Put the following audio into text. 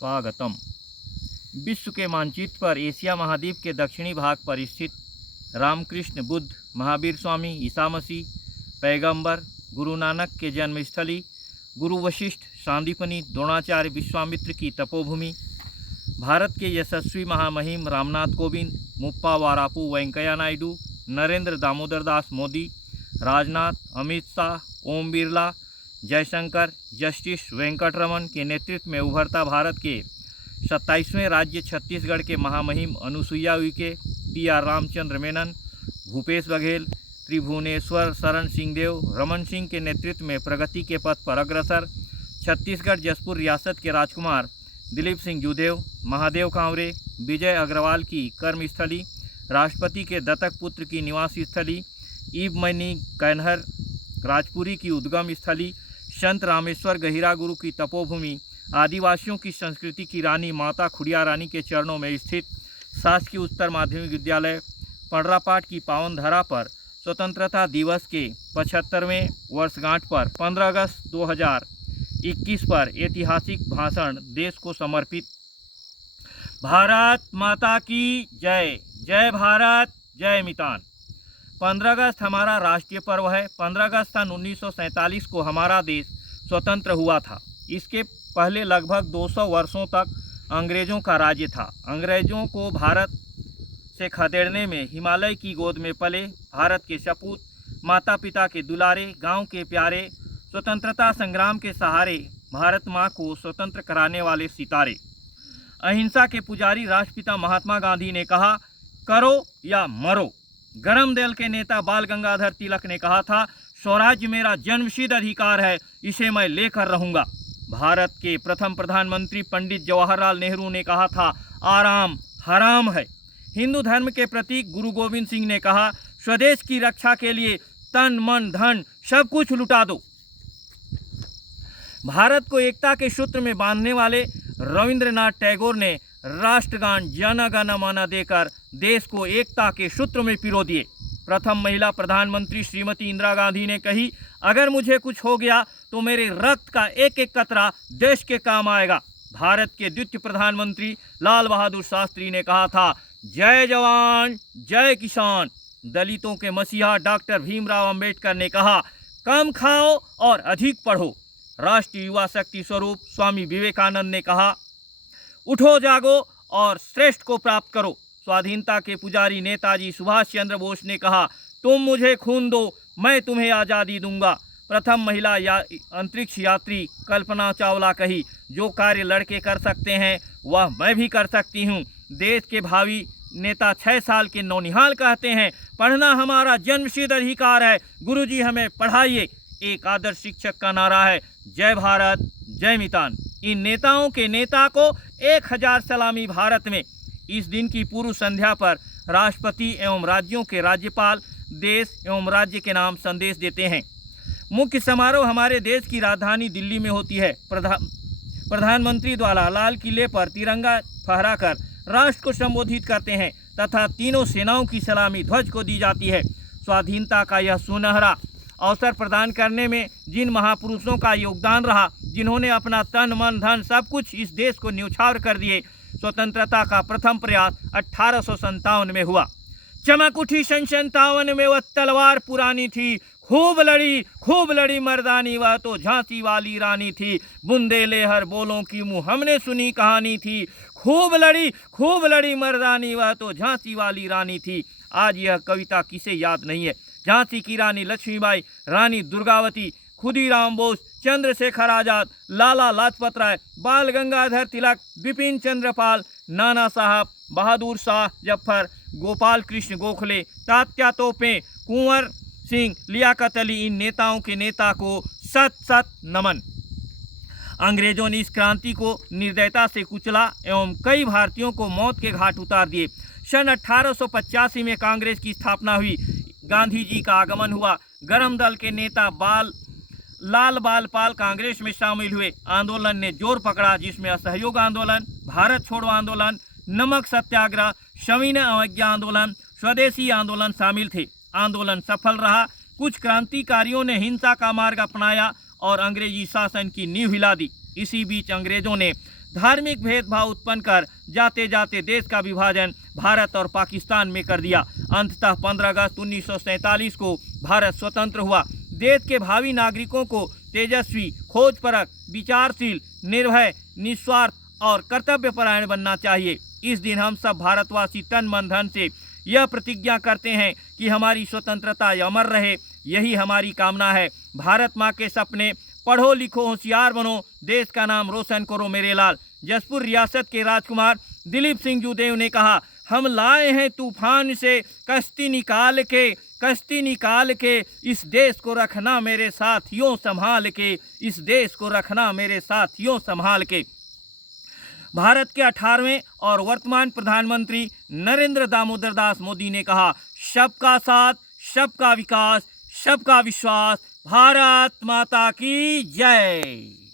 स्वागतम। विश्व के मानचित्र पर एशिया महाद्वीप के दक्षिणी भाग पर स्थित रामकृष्ण, बुद्ध, महावीर स्वामी, ईसा मसीह, पैगंबर, गुरु नानक के जन्मस्थली, गुरु वशिष्ठ, सांदीपनि, द्रोणाचार्य, विश्वामित्र की तपोभूमि, भारत के यशस्वी महामहिम रामनाथ कोविंद, मुप्पा वारापू वेंकैया नायडू, नरेंद्र दामोदर दास मोदी, राजनाथ, अमित शाह, ओम बिरला, जयशंकर, जस्टिस वेंकटरमन के नेतृत्व में उभरता भारत के 27वें राज्य छत्तीसगढ़ के महामहिम अनुसुईया उइके, टी.आर. रामचंद्र मेनन, भूपेश बघेल, त्रिभुवनेश्वर शरण सिंहदेव, रमन सिंह के नेतृत्व में प्रगति के पथ पर अग्रसर, छत्तीसगढ़ जसपुर रियासत के राजकुमार दिलीप सिंह जूदेव, महादेव कांवरे, विजय अग्रवाल की कर्मस्थली, राष्ट्रपति के दत्तक पुत्र की निवास स्थली, ईबमनी कैनहर राजपुरी की उद्गम स्थली, संत रामेश्वर गहिरा गुरु की तपोभूमि, आदिवासियों की संस्कृति की रानी माता खुड़िया रानी के चरणों में स्थित शासकीय उच्चतर माध्यमिक विद्यालय पंडरापाठ की पावन धरा पर स्वतंत्रता दिवस के 75वें वर्षगांठ पर 15 अगस्त 2021 पर ऐतिहासिक भाषण देश को समर्पित। भारत माता की जय। जय भारत, जय मितान। 15 अगस्त हमारा राष्ट्रीय पर्व है। 15 अगस्त सन 1947 को हमारा देश स्वतंत्र हुआ था। इसके पहले लगभग 200 वर्षों तक अंग्रेज़ों का राज्य था। अंग्रेज़ों को भारत से खदेड़ने में हिमालय की गोद में पले भारत के सपूत, माता पिता के दुलारे, गांव के प्यारे, स्वतंत्रता संग्राम के सहारे भारत माँ को स्वतंत्र कराने वाले सितारे, अहिंसा के पुजारी राष्ट्रपिता महात्मा गांधी ने कहा, करो या मरो। गरम दल के नेता बाल गंगाधर तिलक ने कहा था, स्वराज्य मेरा जन्मसिद्ध अधिकार है, इसे मैं लेकर रहूंगा। भारत के प्रथम प्रधानमंत्री पंडित जवाहरलाल नेहरू ने कहा था, आराम हराम है। हिंदू धर्म के प्रतीक गुरु गोविंद सिंह ने कहा, स्वदेश की रक्षा के लिए तन मन धन सब कुछ लुटा दो। भारत को एकता के सूत्र में बांधने वाले रविंद्रनाथ टैगोर ने राष्ट्रगान जन गण मन देकर देश को एकता के सूत्र में पिरो दिए। प्रथम महिला प्रधानमंत्री श्रीमती इंदिरा गांधी ने कही, अगर मुझे कुछ हो गया तो मेरे रक्त का एक एक कतरा देश के काम आएगा। भारत के द्वितीय प्रधानमंत्री लाल बहादुर शास्त्री ने कहा था, जय जवान जय किसान। दलितों के मसीहा डॉक्टर भीमराव अंबेडकर ने कहा, कम खाओ और अधिक पढ़ो। राष्ट्रीय युवा शक्ति स्वरूप स्वामी विवेकानंद ने कहा, उठो जागो और श्रेष्ठ को प्राप्त करो। स्वाधीनता के पुजारी नेताजी सुभाष चंद्र बोस ने कहा, तुम मुझे खून दो, मैं तुम्हें आज़ादी दूंगा। प्रथम महिला अंतरिक्ष यात्री कल्पना चावला कही, जो कार्य लड़के कर सकते हैं वह मैं भी कर सकती हूँ। देश के भावी नेता 6 साल के नौनिहाल कहते हैं, पढ़ना हमारा जन्मसिद्ध अधिकार है, गुरुजी हमें पढ़ाइए। एक आदर्श शिक्षक का नारा है, जय भारत जय मितान। इन नेताओं के नेता को 1000 सलामी। भारत में इस दिन की पूर्व संध्या पर राष्ट्रपति एवं राज्यों के राज्यपाल देश एवं राज्य के नाम संदेश देते हैं। मुख्य समारोह हमारे देश की राजधानी दिल्ली में होती है। प्रधानमंत्री द्वारा लाल किले पर तिरंगा फहराकर राष्ट्र को संबोधित करते हैं तथा तीनों सेनाओं की सलामी ध्वज को दी जाती है। स्वाधीनता का यह सुनहरा अवसर प्रदान करने में जिन महापुरुषों का योगदान रहा, जिन्होंने अपना तन मन धन सब कुछ इस देश को न्यौछावर कर दिए। स्वतंत्रता का प्रथम प्रयास 1857 में हुआ। चमक उठी सन 57 में, वह तलवार पुरानी थी, खूब लड़ी मर्दानी, वह तो झांसी वाली रानी थी। बुंदेले हर बोलों की मुँह हमने सुनी कहानी थी, खूब लड़ी मर्दानी, वह तो झांसी वाली रानी थी। आज यह कविता किसे याद नहीं है। झांसी की रानी लक्ष्मीबाई, रानी दुर्गावती, खुदीराम बोस, चंद्रशेखर आजाद, लाला लाजपत राय, बाल गंगाधर तिलक, बिपिन चंद्र पाल, नाना साहब, बहादुर शाह जफर, गोपाल कृष्ण गोखले, तात्या तोपे, कुंवर सिंह, लियाकत अली, इन नेताओं के नेता को सत नमन। अंग्रेजों ने इस क्रांति को निर्दयता से कुचला एवं कई भारतीयों को मौत के घाट उतार दिए। सन 1885 में कांग्रेस की स्थापना हुई। गांधी जी का आगमन हुआ। गरम दल के नेता लाल बालपाल कांग्रेस में शामिल हुए। आंदोलन ने जोर पकड़ा, जिसमें असहयोग आंदोलन, भारत छोड़ो आंदोलन, नमक सत्याग्रह, सविनय अवज्ञा आंदोलन, स्वदेशी आंदोलन शामिल थे। आंदोलन सफल रहा। कुछ क्रांतिकारियों ने हिंसा का मार्ग अपनाया और अंग्रेजी शासन की नींव हिला दी। इसी बीच अंग्रेजों ने धार्मिक भेदभाव उत्पन्न कर जाते जाते देश का विभाजन भारत और पाकिस्तान में कर दिया। अंततः 15 अगस्त 1947 को भारत स्वतंत्र हुआ। देश के भावी नागरिकों को तेजस्वी, खोजपरक, विचारशील, निर्भय, निस्वार्थ और कर्तव्यपरायण बनना चाहिए। इस दिन हम सब भारतवासी तन मन धन से यह प्रतिज्ञा करते हैं कि हमारी स्वतंत्रता अमर रहे, यही हमारी कामना है। भारत माँ के सपने, पढ़ो लिखो होशियार बनो, देश का नाम रोशन करो मेरे लाल। जसपुर रियासत के राजकुमार दिलीप सिंह जूदेव ने कहा, हम लाए हैं तूफान से कश्ती निकाल के इस देश को रखना मेरे साथियों संभाल के, इस देश को रखना मेरे साथियों संभाल के। भारत के 18वें और वर्तमान प्रधानमंत्री नरेंद्र दामोदर दास मोदी ने कहा, सबका साथ, सबका विकास, सबका विश्वास। भारत माता की जय।